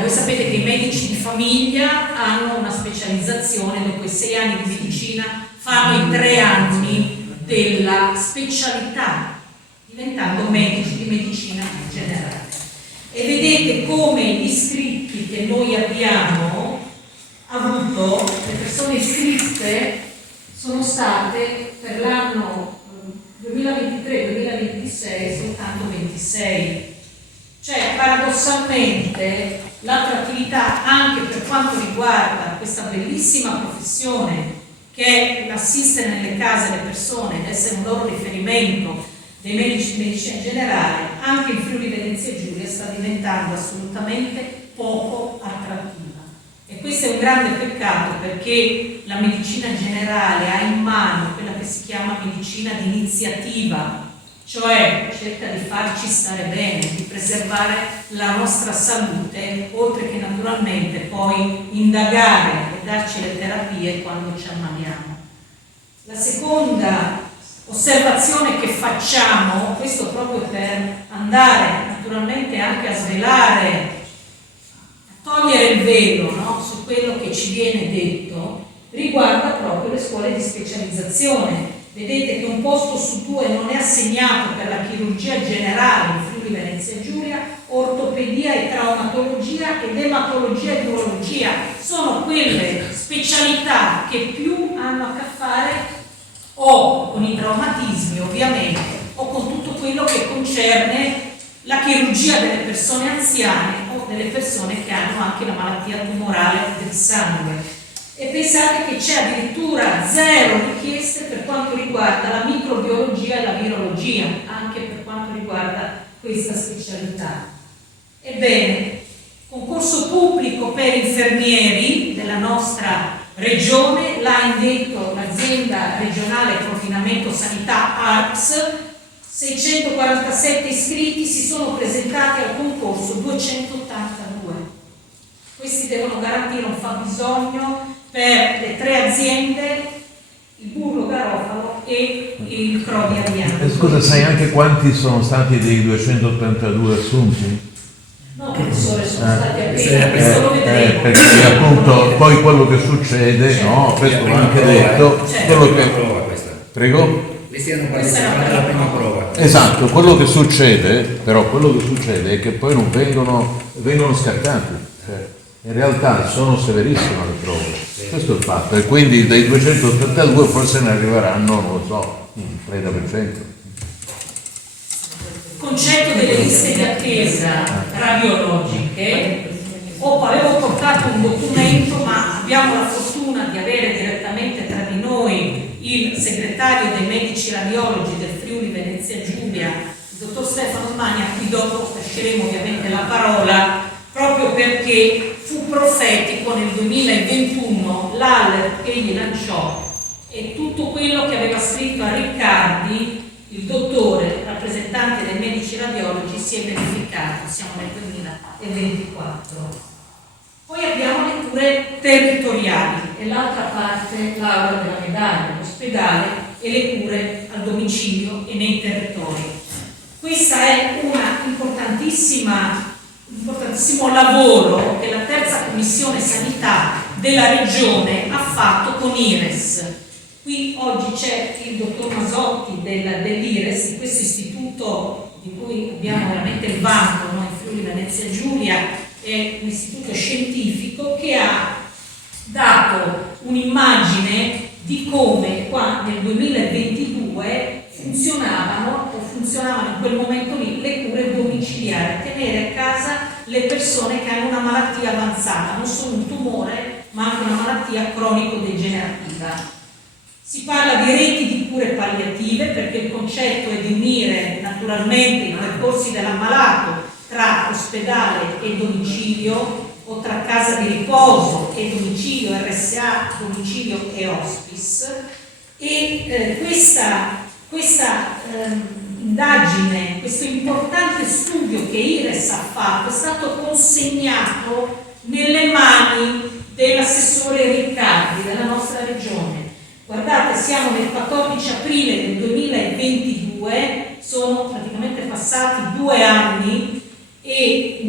voi sapete che i medici di famiglia hanno una specializzazione, dopo i 6 anni di medicina fanno i 3 anni della specialità, diventando medici di medicina generale. E vedete come gli iscritti che noi abbiamo avuto, le persone iscritte sono state per l'anno 2023-2026 soltanto 26. Cioè, paradossalmente, l'attrattività anche per quanto riguarda questa bellissima professione che è l'assistere nelle case le persone ed essere un loro riferimento dei medici di medicina generale, anche in Friuli Venezia Giulia sta diventando assolutamente poco attrattiva. E questo è un grande peccato, perché la medicina generale ha in mano quella che si chiama medicina di iniziativa, cioè cerca di farci stare bene, di preservare la nostra salute, oltre che naturalmente poi indagare e darci le terapie quando ci ammaliamo. La seconda osservazione che facciamo, questo proprio per andare naturalmente anche a svelare, a togliere il velo, no, su quello che ci viene detto, riguarda proprio le scuole di specializzazione. Vedete che un posto su 2 non è assegnato per la chirurgia generale in Friuli Venezia Giulia, ortopedia e traumatologia ed ematologia e urologia. Sono quelle specialità che più hanno a che fare o con i traumatismi ovviamente, o con tutto quello che concerne la chirurgia delle persone anziane o delle persone che hanno anche la malattia tumorale del sangue. E pensate che c'è addirittura 0 richieste per quanto riguarda la microbiologia e la virologia, anche per quanto riguarda questa specialità. Ebbene, concorso pubblico per infermieri della nostra regione, l'ha indetto l'azienda regionale coordinamento sanità ARPS, 647 iscritti, si sono presentati al concorso 282. Questi devono garantire un fabbisogno per le 3 aziende, il burro garofalo e il Crodi Aviano. Scusa, sai anche quanti sono stati dei 282 assunti? No, professore, sono stati appena, questo lo vedremo. Perché appunto poi quello che succede, certo, no, questo l'ho anche detto, certo, quello che... prova questa. Prego? Questi hanno partecipato alla prima prova. Esatto, quello che succede, però quello che succede è che poi non vengono scartati. Cioè, in realtà sono severissime le prove, questo è il fatto, e quindi dai 282 forse ne arriveranno, non lo so, il 30%. Il concetto delle liste di attesa radiologiche, avevo portato un documento, ma abbiamo la fortuna di avere direttamente tra di noi il segretario dei medici radiologi del Friuli Venezia Giulia, il dottor Stefano Magni, a cui dopo lasceremo ovviamente la parola, proprio perché fu profetico nel 2021 l'alert che egli lanciò e tutto quello che aveva scritto a Riccardi, il dottore rappresentante dei medici radiologi, si è verificato, siamo nel 2024. Poi abbiamo le cure territoriali e l'altra parte, l'aura della medaglia, l'ospedale e le cure al domicilio e nei territori. Questa è una importantissimo lavoro che la terza commissione sanità della regione ha fatto con IRES. Qui oggi c'è il dottor Masotti dell'IRES, di questo istituto di cui abbiamo veramente il vanto noi in Friuli Venezia Giulia, è un istituto scientifico che ha dato un'immagine di come qua nel 2022 funzionavano in quel momento lì le cure domiciliari, tenere a casa le persone che hanno una malattia avanzata, non solo un tumore ma anche una malattia cronico-degenerativa. Si parla di reti di cure palliative, perché il concetto è di unire naturalmente i percorsi dell'ammalato tra ospedale e domicilio, o tra casa di riposo e domicilio, RSA, domicilio e hospice, e questa indagine, questo importante studio che IRES ha fatto è stato consegnato nelle mani dell'assessore Riccardi della nostra regione. Guardate, siamo nel 14 aprile del 2022, sono praticamente passati 2 anni e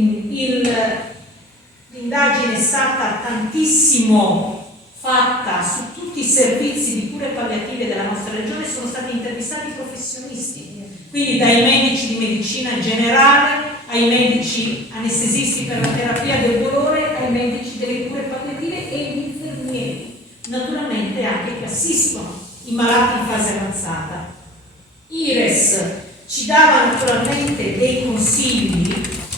l'indagine è stata tantissimo fatta su tutti i servizi di cure palliative della nostra regione, sono stati intervistati professionisti, quindi dai medici di medicina generale ai medici anestesisti per la terapia del dolore, ai medici delle cure palliative e gli infermieri, naturalmente anche che assistono i malati in fase avanzata. IRES ci dava naturalmente dei consigli,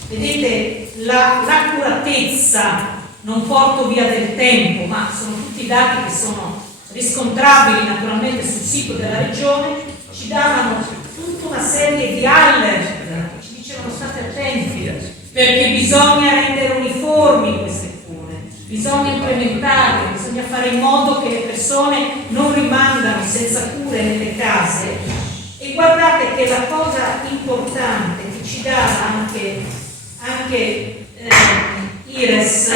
vedete l'accuratezza, non porto via del tempo, ma sono tutti dati che sono riscontrabili naturalmente sul sito della regione, ci davano tutta una serie di alert, ci dicevano state attenti perché bisogna rendere uniformi queste cure, bisogna implementarle, bisogna fare in modo che le persone non rimangano senza cure nelle case. E guardate che la cosa importante che ci dà anche IRES,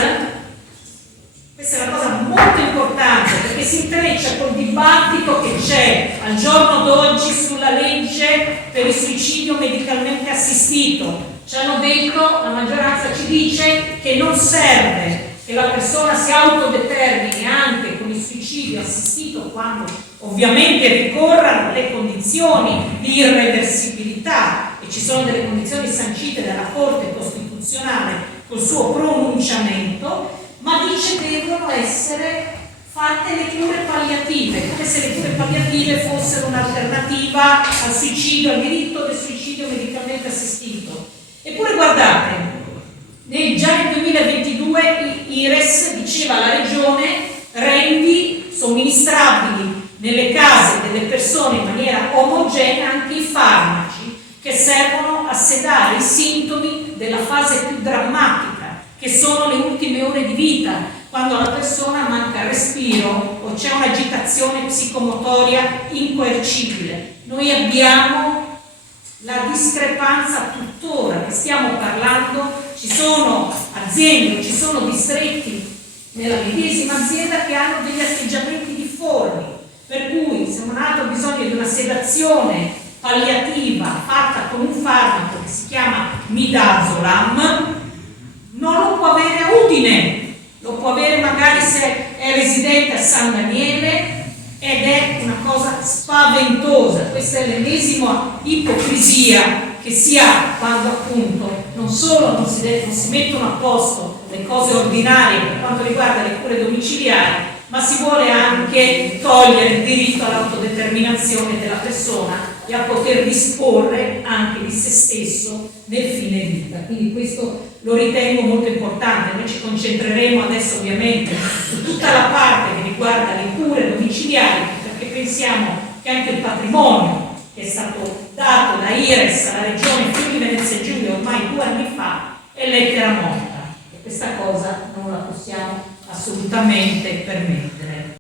questa è una cosa molto importante perché si intreccia col dibattito che c'è al giorno d'oggi sulla legge per il suicidio medicalmente assistito. Ci hanno detto, la maggioranza ci dice che non serve che la persona si autodetermini anche con il suicidio assistito quando ovviamente ricorrano le condizioni di irreversibilità e ci sono delle condizioni sancite dalla Corte Costituzionale col suo pronunciamento, ma dice devono essere fatte le cure palliative, come se le cure palliative fossero un'alternativa al suicidio, al diritto del suicidio medicalmente assistito. Eppure guardate, già nel 2022 IRES diceva alla Regione rendi somministrabili nelle case delle persone in maniera omogenea anche i farmaci che servono a sedare i sintomi della fase più drammatica, che sono le ultime ore di vita, quando alla persona manca il respiro o c'è un'agitazione psicomotoria incoercibile. Noi abbiamo la discrepanza tuttora che stiamo parlando, ci sono aziende, ci sono distretti nella medesima azienda che hanno degli atteggiamenti difformi, per cui se un altro ha bisogno di una sedazione palliativa fatta con un farmaco che si chiama Midazolam, non lo può avere a Udine, lo può avere magari se è residente a San Daniele, ed è una cosa spaventosa. Questa è l'ennesima ipocrisia che si ha quando appunto non solo non si mettono a posto le cose ordinarie per quanto riguarda le cure domiciliari, ma si vuole anche togliere il diritto all'autodeterminazione della persona e a poter disporre anche di se stesso nel fine vita. Quindi questo lo ritengo molto importante. Noi ci concentreremo adesso ovviamente su tutta la parte che riguarda le cure domiciliari, perché pensiamo che anche il patrimonio che è stato dato da IRES alla Regione Friuli Venezia Giulia ormai 2 anni fa è lettera morta, e questa cosa non la possiamo assolutamente permettere.